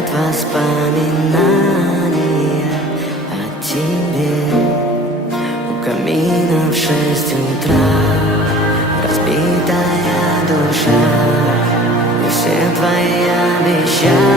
спят воспоминания о тебе. У камина в 6 утра разбитая душа, и все твои обещания